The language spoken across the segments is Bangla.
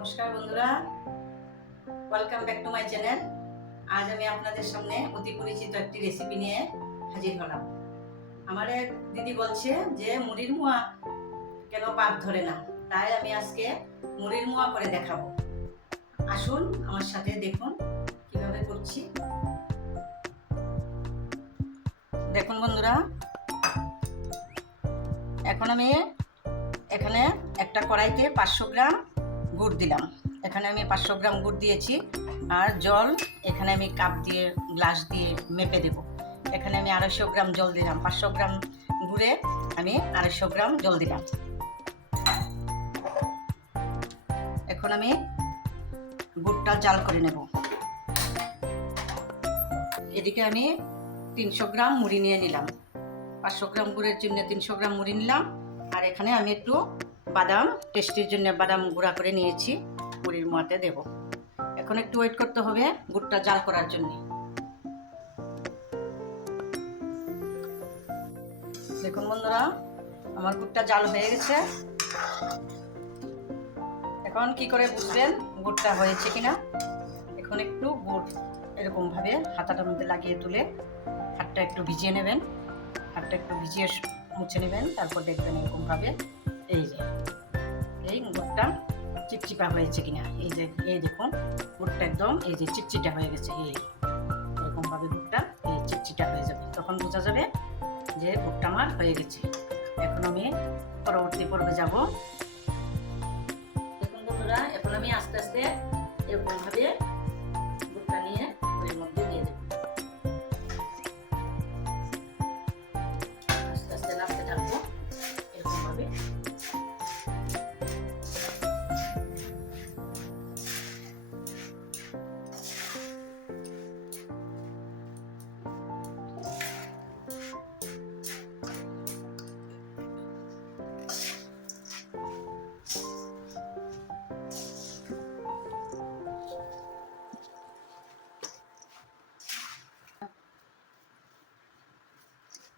নমস্কার বন্ধুরা, welcome back to my channel. আজ আমি আপনাদের সামনে অতি পরিচিত একটি রেসিপি নিয়ে হাজির হলাম। আমার এক দিদি বলছে যে মুড়ির মোয়া কেন পাক ধরে না, তাই আমি আজকে মুড়ির মোয়া করে দেখাবো। আসুন আমার সাথে দেখুন কিভাবে করছি। দেখুন বন্ধুরা, এখন আমি এখানে একটা কড়াইতে 500 গ্রাম গুড় দিলাম। এখানে আমি 500 গ্রাম গুড় দিয়েছি, আর জল এখানে আমি কাপ দিয়ে গ্লাস দিয়ে মেপে দেব। এখানে আমি 250 গ্রাম জল দিলাম। 500 গ্রাম গুড়ে আমি 250 গ্রাম জল দিলাম। এখন আমি গুড়টা জাল করে নেব। এদিকে আমি 300 গ্রাম মুড়ি নিয়ে নিলাম। 500 গ্রাম গুড়ের জন্য 300 গ্রাম মুড়ি নিলাম। আর এখানে আমি একটু বাদাম, টেস্টির জন্য বাদাম গুঁড়া করে নিয়েছি, মুড়ির মোয়াতে দেব। এখন একটু ওয়েট করতে হবে গুড়টা জাল করার জন্য। দেখুন বন্ধুরা, আমার গুড়টা জাল হয়ে গেছে। এখন কি করে বুঝবেন গুড়টা হয়েছে কিনা? এখন একটু গুড় এরকম ভাবে হাতাটার মধ্যে লাগিয়ে তুলে হাতটা একটু ভিজিয়ে নেবেন। হাতটা একটু ভিজিয়ে মুছে নেবেন, তারপর দেখবেন এরকম ভাবে এই গুড়টা চিপচিপা হয়েছে কিনা। এই দেখুন গুড়টা একদম এই যে চিটচিটা হয়ে গেছে। এরকম ভাবে গুড়টা এই চিটচিটা হয়ে যাবে, তখন বোঝা যাবে যে গুড়টা আমার হয়ে গেছে। এখন আমি পরবর্তী পর্বে যাব। দেখুন বন্ধুরা, এখন আমি আস্তে আস্তে এরকম ভাবে গুড়টা নিয়ে এর মধ্যে দিয়ে দেব। আস্তে আস্তে নাড়তে থাকবো এরকম ভাবে।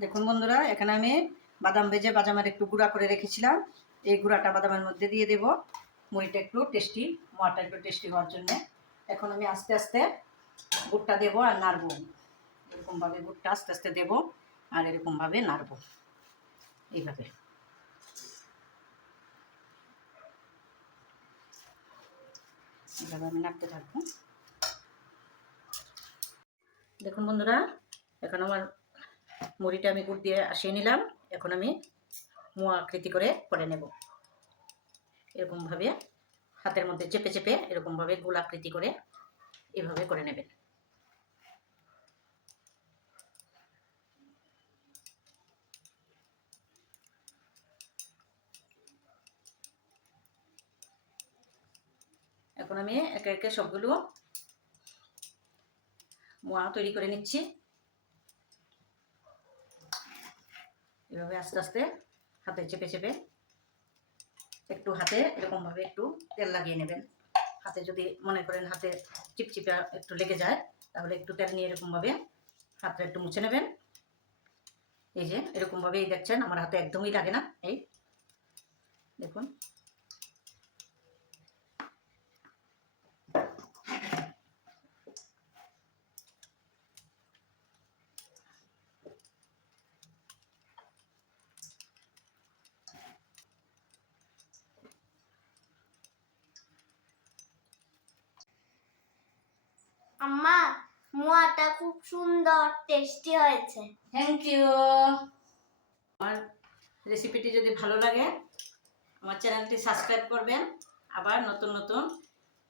দেখুন বন্ধুরা, এখানে আমি বাদাম ভেজে বাদামের একটু গুঁড়া করে রেখেছিলাম। এই গুঁড়াটা বাদামের মধ্যে দিয়ে দেব, মুড়িটা একটু টেস্টি, মোয়াটা একটু টেস্টি হওয়ার জন্য। এখন আমি আস্তে আস্তে গুড়টা দেবো আর নাড়বো। এরকমভাবে গুড়টা আস্তে আস্তে দেবো আর এরকমভাবে নাড়বো। এইভাবে আমি নাড়তে থাকবো। দেখুন বন্ধুরা, এখন আমার মুড়িটা আমি গুড় দিয়ে আসিয়ে নিলাম। এখন আমি মোয়া আকৃতি করে নেব। এরকমভাবে হাতের মধ্যে চেপে চেপে এরকমভাবে গোল আকৃতি করে এভাবে করে নেবেন। এখন আমি একে একে সবগুলো মোয়া তৈরি করে নিচ্ছি। এভাবে আস্তে আস্তে হাতে চেপে চেপে একটু হাতে এরকমভাবে একটু তেল লাগিয়ে নেবেন। হাতে যদি মনে করেন হাতে চিপচিপা একটু লেগে যায়, তাহলে একটু তেল নিয়ে এরকমভাবে হাতটা একটু মুছে নেবেন। এই যে এরকমভাবেই দেখছেন আমার হাতে একদমই লাগে না। এই দেখুন, আম্মা, মোয়াটা খুব সুন্দর টেস্টি হয়েছে। Thank you. আমার রেসিপিটি যদি ভালো লাগে আমার চ্যানেলটি সাবস্ক্রাইব করবেন। আবার নতুন নতুন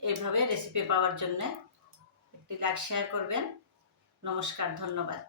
এইভাবে রেসিপি পাওয়ার জন্য একটি লাইক শেয়ার করবেন। নমস্কার, ধন্যবাদ।